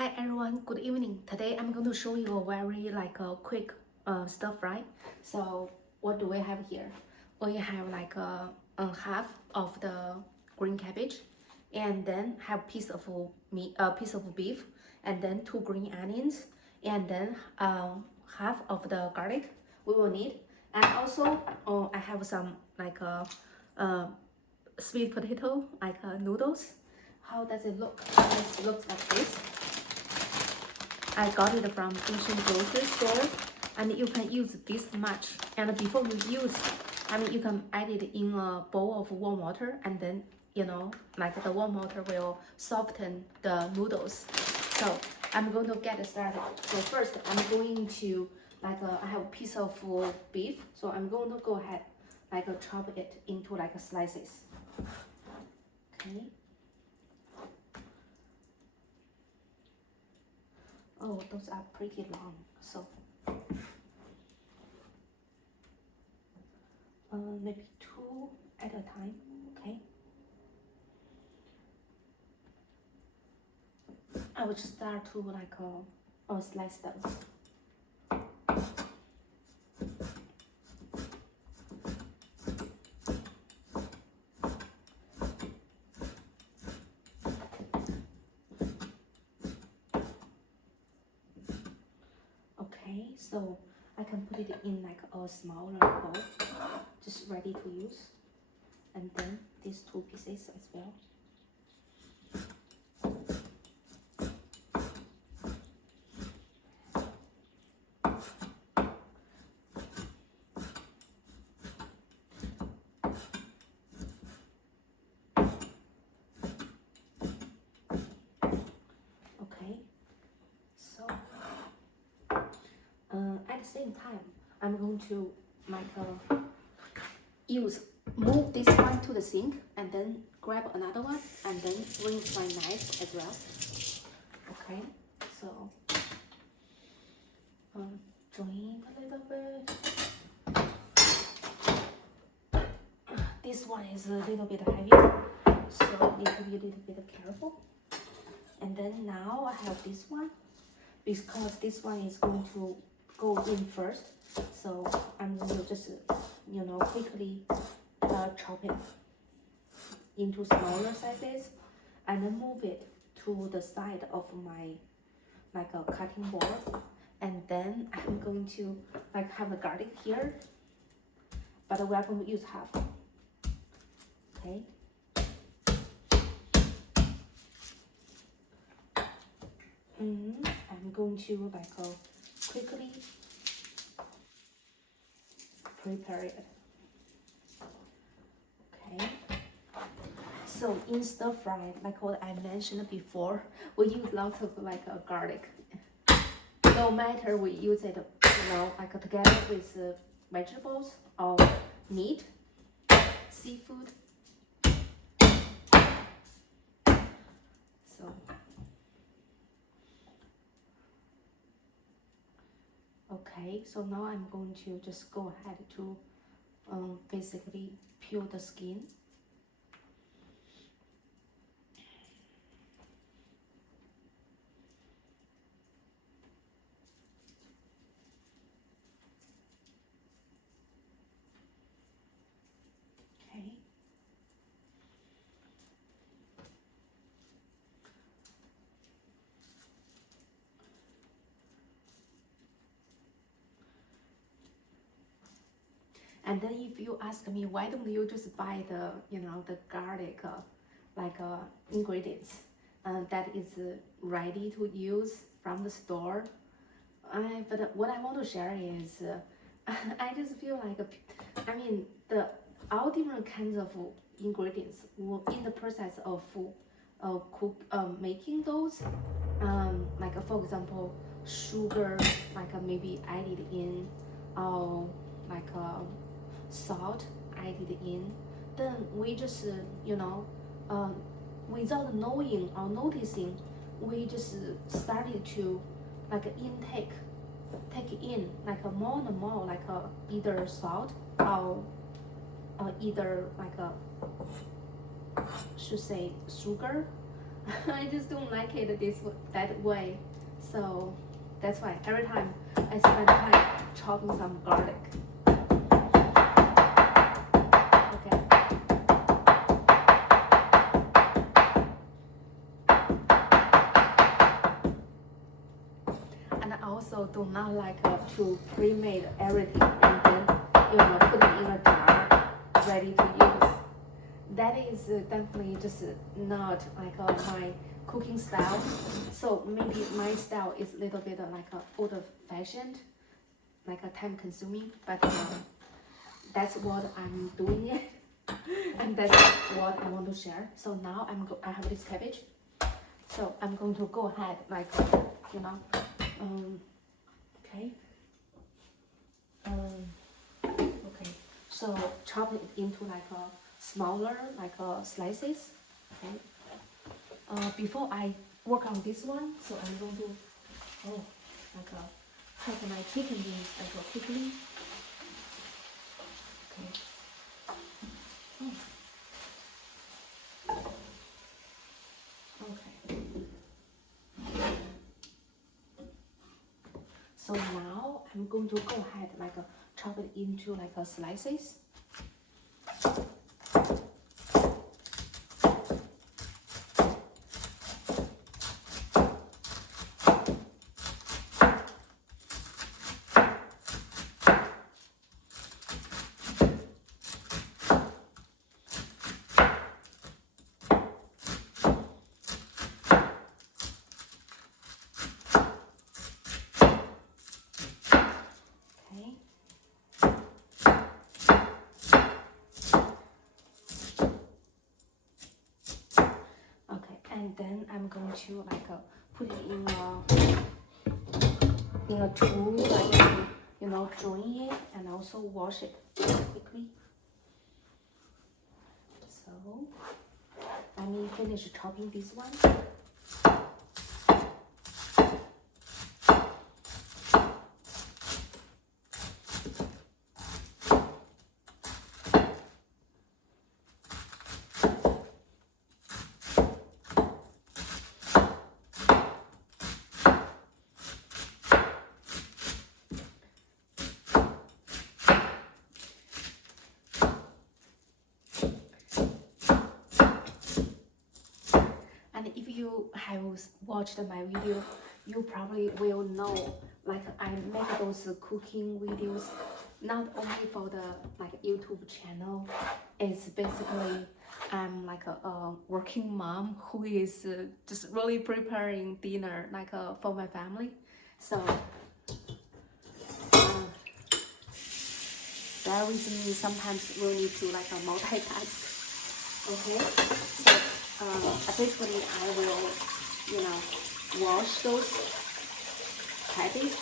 Hi everyone, good evening. Today I'm going to show you a very quick stir fry. So what do we have here? We have a half of the green cabbage, and then have piece of meat, piece of beef, and then 2 green onions, and then half of the garlic we will need, and also I have some uh, sweet potato noodles. How does it look? It looks like this. I got it from Asian grocery store, and you can use this much. And before you use, you can add it in a bowl of warm water, and then the warm water will soften the noodles. So I'm going to get started. So first, I'm going to I have a piece of beef, so I'm going to go ahead chop it into slices. Okay. Oh, those are pretty long, so maybe 2 at a time, okay? I will just start to slice them. Okay, so I can put it in a smaller bowl, just ready to use. And then these 2 pieces as well. Okay, so at the same time, I'm going to move this one to the sink, and then grab another one, and then rinse my knife as well. Okay, so drain a little bit. This one is a little bit heavier, so need to be a little bit careful. And then now I have this one, because this one is going to go in first. So I'm going to just quickly chop it into smaller sizes, and then move it to the side of my a cutting board. And then I'm going to have the garlic here, but we are going to use half. Okay. I'm going to quickly prepare it. Okay. So in stir fry, like what I mentioned before, we use lots of garlic. No matter we use it, together with vegetables or meat, seafood. So okay, so now I'm going to just go ahead to basically peel the skin. Okay. And then if you ask me, why don't you just buy the the garlic ingredients that is ready to use from the store? But what I want to share is I just feel the all different kinds of ingredients will in the process of making those, for example, sugar maybe added in, or salt added in. Then we just without knowing or noticing, we just started to take in more and more either salt or either should say sugar I just don't like it that way. So that's why every time I spend time chopping some garlic. Okay. And I also do not like to pre-made everything and then put it in a jar ready to use. That is definitely just not like my cooking style. So maybe my style is a little bit like old-fashioned, like time-consuming, but that's what I'm doing it, and that's what I want to share. So now I have this cabbage, so I'm going to go ahead okay. Okay. So chop it into like a smaller slices. Okay. Before I work on this one, so I'm going to cook my chicken wings quickly. Okay. Okay. So now I'm going to go ahead chop it into slices. And then I'm going to put it in a tool, drain it and also wash it quickly. So let me finish chopping this one. And if you have watched my video, you probably will know I make those cooking videos not only for the YouTube channel. It's basically I'm a working mom who is just really preparing dinner for my family. So bear with me, sometimes we'll need to multitask. Okay, so basically I will, wash those cabbage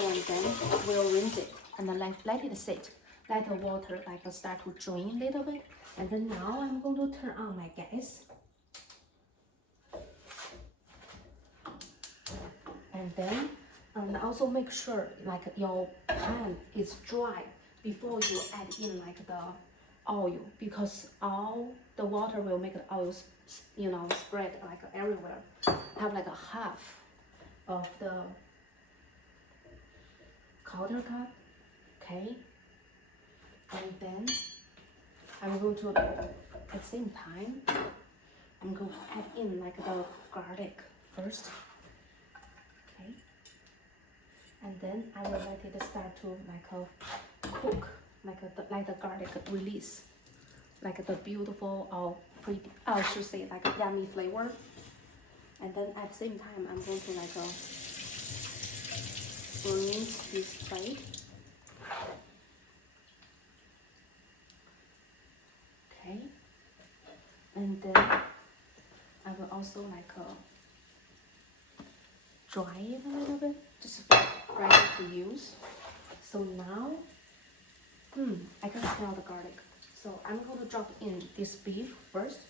and then we'll rinse it and then let it sit. Let the water start to drain a little bit. And then now I'm going to turn on my gas. And then also make sure your pan is dry before you add in the oil, because all the water will make the oil spread everywhere. Have a half of the quarter cup. Okay, and then I'm going to at the same time I'm going to add in the garlic first. Okay, and then I will let it start to cook, let the garlic release the beautiful or pretty, I should say yummy flavor. And then at the same time I'm going to rinse this plate. Okay, and then I will also dry it a little bit, just ready to use. So now I can smell the garlic. So I'm going to drop in this beef first.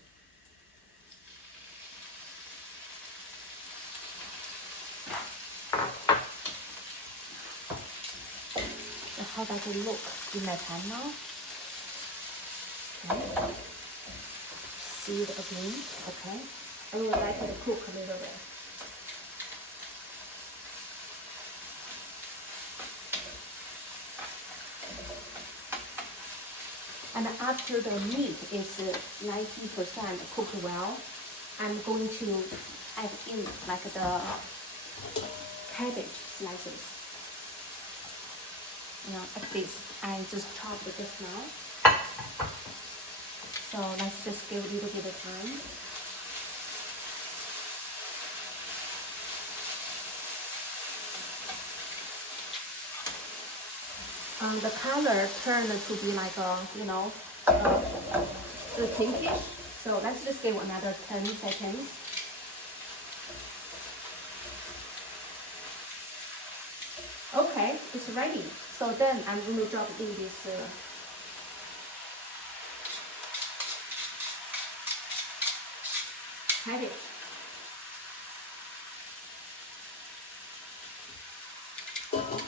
And how does it look in my pan now? Okay. See it again. Okay. I will let it cook a little bit. And after the meat is 90% cooked well, I'm going to add in like the cabbage slices. Like this. I just chopped it just now. So let's just give a little bit of time. The color turned to be like the pinkish. So let's just give another 10 seconds. Okay, it's ready. So then I'm going to drop in this cabbage.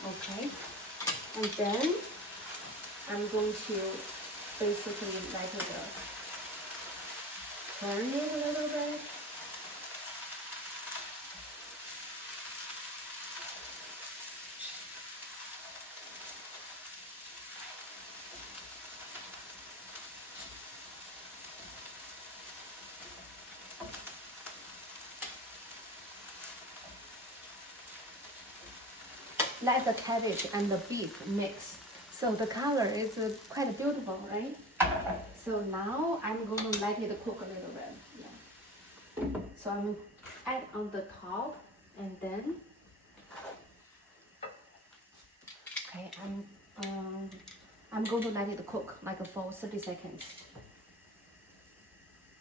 Okay, and then I'm going to basically like turn it a little bit. Let the cabbage and the beef mix. So the color is quite beautiful, right? So now I'm going to let it cook a little bit. Yeah. So I'm going to add on the top, and then okay, I'm going to let it cook like for 30 seconds.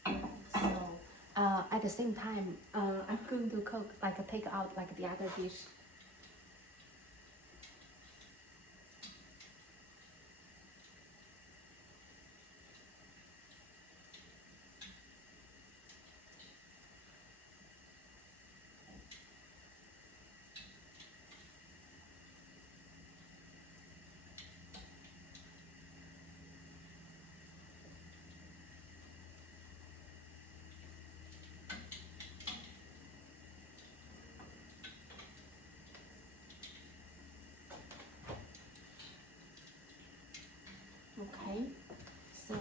So at the same time, I'm going to cook like take out like the other dish. Okay, so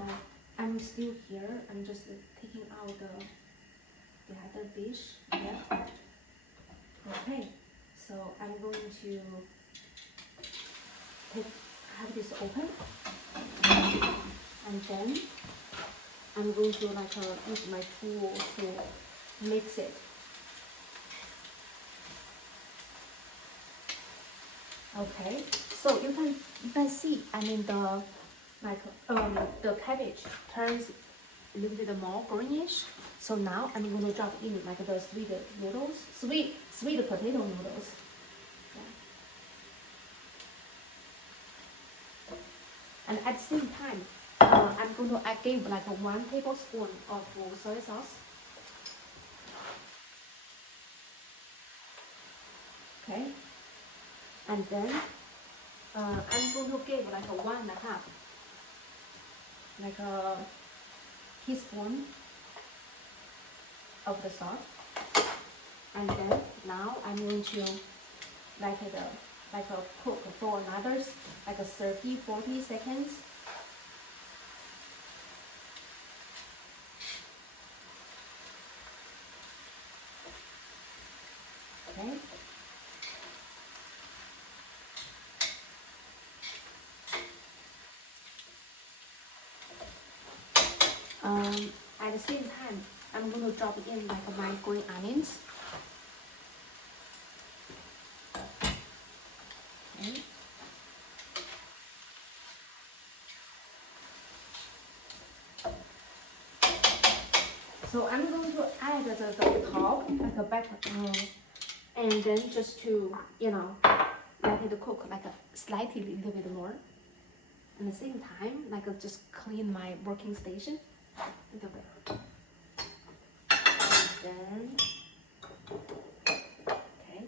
I'm still here. I'm just taking out the other dish. Yeah. Okay, so I'm going to have this open, and then I'm going to like use my tool to mix it. Okay, so you can see, I mean the the cabbage turns a little bit more greenish. So now I'm going to drop in like the sweet noodles, sweet potato noodles. Yeah. And at the same time, I'm going to give like 1 tablespoon of soy sauce. Okay. And then I'm going to give like a 1.5, like a teaspoon of the salt. And then now I'm going to cook for another like 30-40 seconds. Okay. At the same time, I'm going to drop in like my green onions. Okay. So I'm going to add the top like a back, and then just to let it cook like slightly a little bit more. At the same time, like just clean my working station a little bit. And then, okay.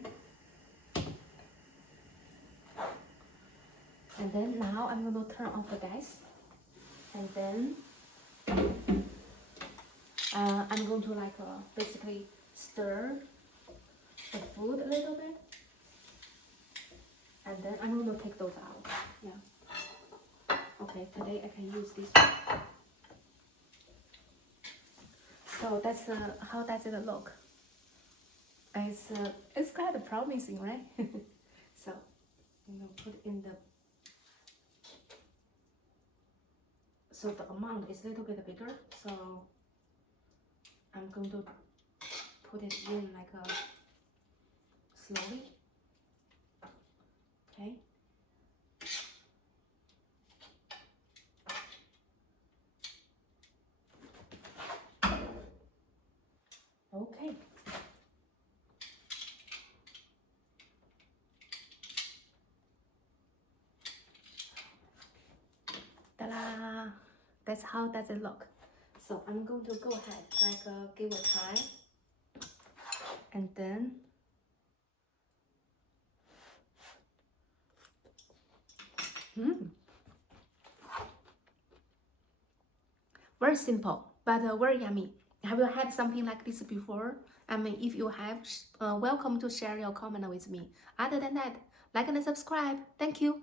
And then now I'm going to turn off the gas. And then I'm going to like basically stir the food a little bit, and then I'm going to take those out. Yeah. Okay, today I can use this one. So that's how does it look? It's kind of promising, right? So I'm gonna put in the. So the amount is a little bit bigger. So I'm going to put it in like a slowly. Okay. Okay. Ta-da! That's how does it look. So I'm going to go ahead, like give a try, and then very simple, but very yummy. Have you had something like this before? I mean, if you have, welcome to share your comment with me. Other than that, like and subscribe. Thank you.